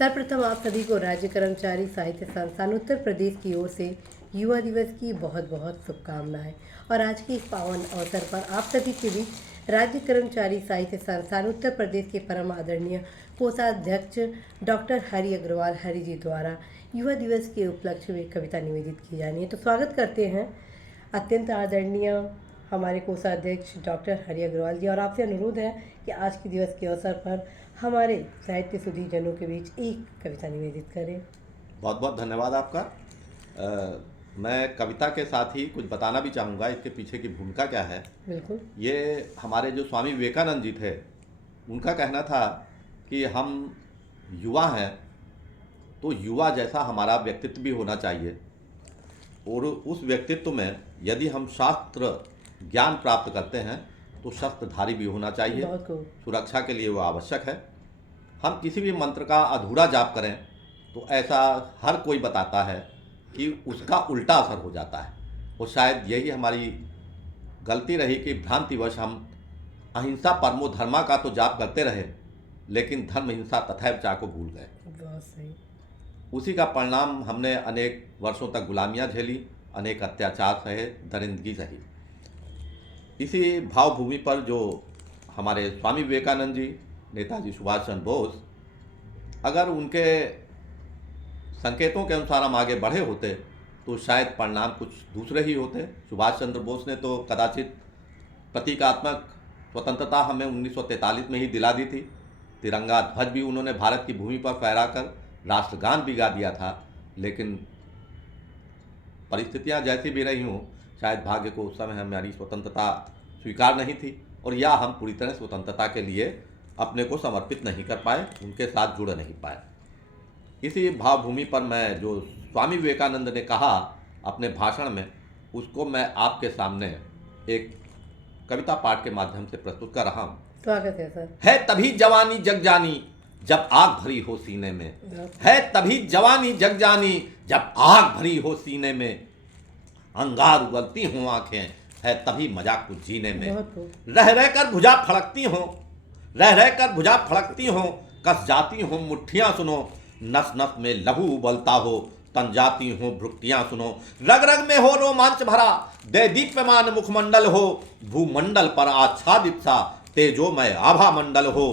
सर्वप्रथम आप सभी को राज्य कर्मचारी साहित्य संस्थान उत्तर प्रदेश की ओर से युवा दिवस की बहुत बहुत शुभकामनाएं। और आज के इस पावन अवसर पर आप सभी के बीच राज्य कर्मचारी साहित्य संस्थान उत्तर प्रदेश के परम आदरणीय कोषाध्यक्ष डॉक्टर हरि अग्रवाल हरि जी द्वारा युवा दिवस के उपलक्ष्य में कविता निवेदित की जानी है। तो स्वागत करते हैं अत्यंत आदरणीय हमारे कोषाध्यक्ष डॉक्टर हरि अग्रवाल जी, और आपसे अनुरोध है कि आज के दिवस के अवसर पर हमारे साहित्य सुधी जनों के बीच एक कविता निवेदित करें। बहुत बहुत धन्यवाद आपका। मैं कविता के साथ ही कुछ बताना भी चाहूँगा, इसके पीछे की भूमिका क्या है। बिल्कुल। ये हमारे जो स्वामी विवेकानंद जी थे, उनका कहना था कि हम युवा हैं तो युवा जैसा हमारा व्यक्तित्व भी होना चाहिए, और उस व्यक्तित्व में यदि हम शास्त्र ज्ञान प्राप्त करते हैं तो शस्त्रधारी भी होना चाहिए। सुरक्षा के लिए वो आवश्यक है। हम किसी भी मंत्र का अधूरा जाप करें तो ऐसा हर कोई बताता है कि उसका उल्टा असर हो जाता है, और शायद यही हमारी गलती रही कि भ्रांतिवश हम अहिंसा परमो धर्मा का तो जाप करते रहे, लेकिन धर्म हिंसा तथैव चा को भूल गए। बहुत सही। उसी का परिणाम हमने अनेक वर्षों तक गुलामियाँ झेली, अनेक अत्याचार सहे, दरिंदगी सही। इसी भावभूमि पर जो हमारे स्वामी विवेकानंद जी, नेताजी सुभाष चंद्र बोस, अगर उनके संकेतों के अनुसार हम आगे बढ़े होते तो शायद परिणाम कुछ दूसरे ही होते। सुभाष चंद्र बोस ने तो कदाचित प्रतीकात्मक स्वतंत्रता हमें 1943 में ही दिला दी थी। तिरंगा ध्वज भी उन्होंने भारत की भूमि पर फहराकर राष्ट्रगान भी गा दिया था, लेकिन परिस्थितियां जैसी भी रही हों, शायद भाग्य को उस समय हमारी स्वतंत्रता स्वीकार नहीं थी, और या हम पूरी तरह स्वतंत्रता के लिए अपने को समर्पित नहीं कर पाए, उनके साथ जुड़ नहीं पाए। इसी भावभूमि पर मैं जो स्वामी विवेकानंद ने कहा अपने भाषण में, उसको मैं आपके सामने एक कविता पाठ के माध्यम से प्रस्तुत कर रहा हूँ। स्वागत है सर। है तभी जवानी जग जानी जब आग भरी हो सीने में, है तभी जवानी जग जानी जब आग भरी हो सीने में, अंगार उगलती हों आंखें, है तभी मजा कुछ जीने में, रह रह कर भुजा फड़कती हों, रह रह कर भुजा फड़कती हों, कस जाती हों मुट्ठियां सुनो, नस नस में लहू उबलता हो, तन जाती हों भ्रुक्तियां सुनो, रग रग में हो रोमांच भरा, दे दीप्यमान मुखमंडल हो, भूमंडल पर आच्छादित सा तेजोमय आभा मंडल हो,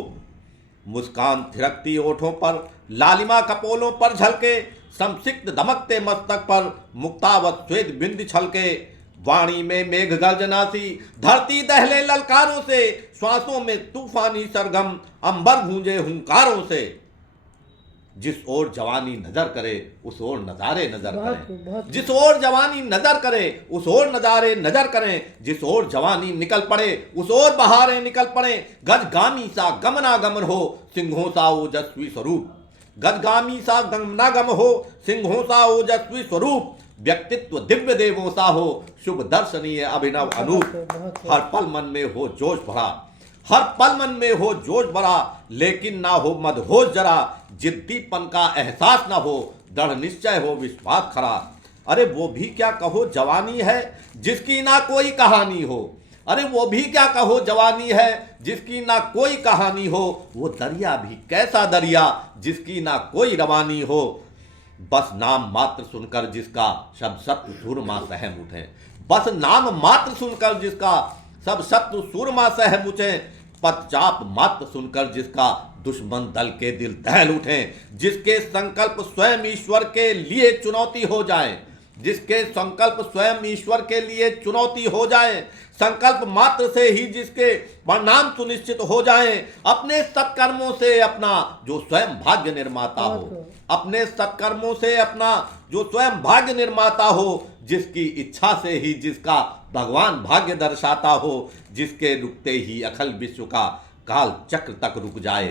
मुस्कान थिरकती ओठों पर, लालिमा कपोलों पर झलके, संसिक्त दमकते मस्तक पर, मुक्तावत श्वेत बिंद छलके, वाणी में मेघ गर्जना सी, धरती दहले ललकारों से, श्वासों में तूफानी सरगम, अंबर गूंजे हुंकारों से, जिस ओर जवानी नजर करे उस ओर नजारे नजर करें, जिस ओर जवानी नजर करे उस ओर नजारे नजर करें, जिस ओर जवानी निकल पड़े उस ओर बहारें निकल पड़े, गजगामी सा गमनागमन हो सिंहों सा ओजस्वी स्वरूप, गजगामी सा गमनागम हो सिंहों सा ओजस्वी स्वरूप, व्यक्तित्व दिव्य देवों सा हो शुभ दर्शनीय अभिनव अनूप, हर पल मन में हो जोश भरा, हर पल मन में हो जोश भरा, लेकिन ना हो मदहोश जरा, जिद्दीपन का एहसास ना हो, दृढ़ निश्चय हो विश्वास खरा। अरे वो भी क्या कहो जवानी है जिसकी ना कोई कहानी हो, अरे वो भी क्या कहो जवानी है जिसकी ना कोई कहानी हो, वो दरिया भी कैसा दरिया जिसकी ना कोई रवानी हो, बस नाम मात्र सुनकर जिसका सब शत्रु सूरमा सहम उठे, बस नाम मात्र सुनकर जिसका सब शत्रु सूरमा सहम उठे, पदचाप मात्र सुनकर जिसका दुश्मन दल के दिल दहल उठे, जिसके संकल्प स्वयं ईश्वर के लिए चुनौती हो जाए, जिसके संकल्प स्वयं ईश्वर के लिए चुनौती हो जाए, संकल्प मात्र से ही जिसके परिणाम सुनिश्चित हो जाए, अपने सत्कर्मों से अपना जो स्वयं भाग्य निर्माता हो, अपने सत्कर्मों से अपना जो स्वयं भाग्य निर्माता हो, जिसकी इच्छा से ही जिसका भगवान भाग्य दर्शाता हो, जिसके रुकते ही अखिल विश्व का काल चक्र तक रुक जाए,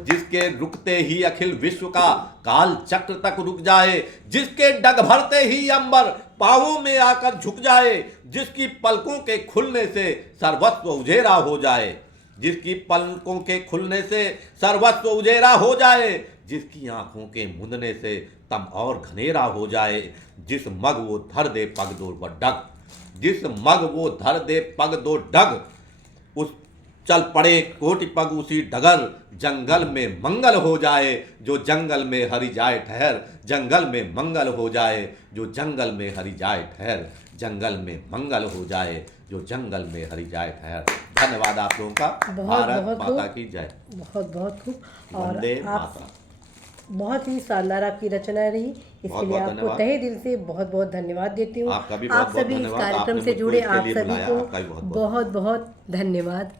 जिसके रुकते ही अखिल विश्व का काल चक्र तक रुक जाए, जिसके डग भरते ही अंबर पांवों में आकर झुक जाए, जिसकी पलकों के खुलने से सर्वस्व उजेरा हो जाए, जिसकी पलकों के खुलने से सर्वस्व उजेरा हो जाए, जिसकी आंखों के मुंदने से तम और घनेरा हो जाए, जिस मग वो धर दे पग दो डग, जिस मग वो धर दे पग दो डग, उस चल पड़े कोटि पग उसी डगर, जंगल में मंगल हो जाए जो जंगल में हरि जाए ठहर, जंगल में मंगल हो जाए जो जंगल में हरि जाए ठहर, जंगल में मंगल हो जाए जो जंगल में हरि जाए ठहर। धन्यवाद आप लोगों का। भारत माता की जय। बहुत बहुत खूब। और वंदे आप मातरम। बहुत ही शानदार आपकी रचना रही, इसके लिए आपको तहे दिल से बहुत बहुत धन्यवाद देती हूँ। आपका भी आप बहुत-बहुत सभी इस धन्यवाद। कार्यक्रम आपने से मुझको जुड़े इसके आप लिए सभी बुलाया। को आपका भी बहुत-बहुत बहुत बहुत धन्यवाद।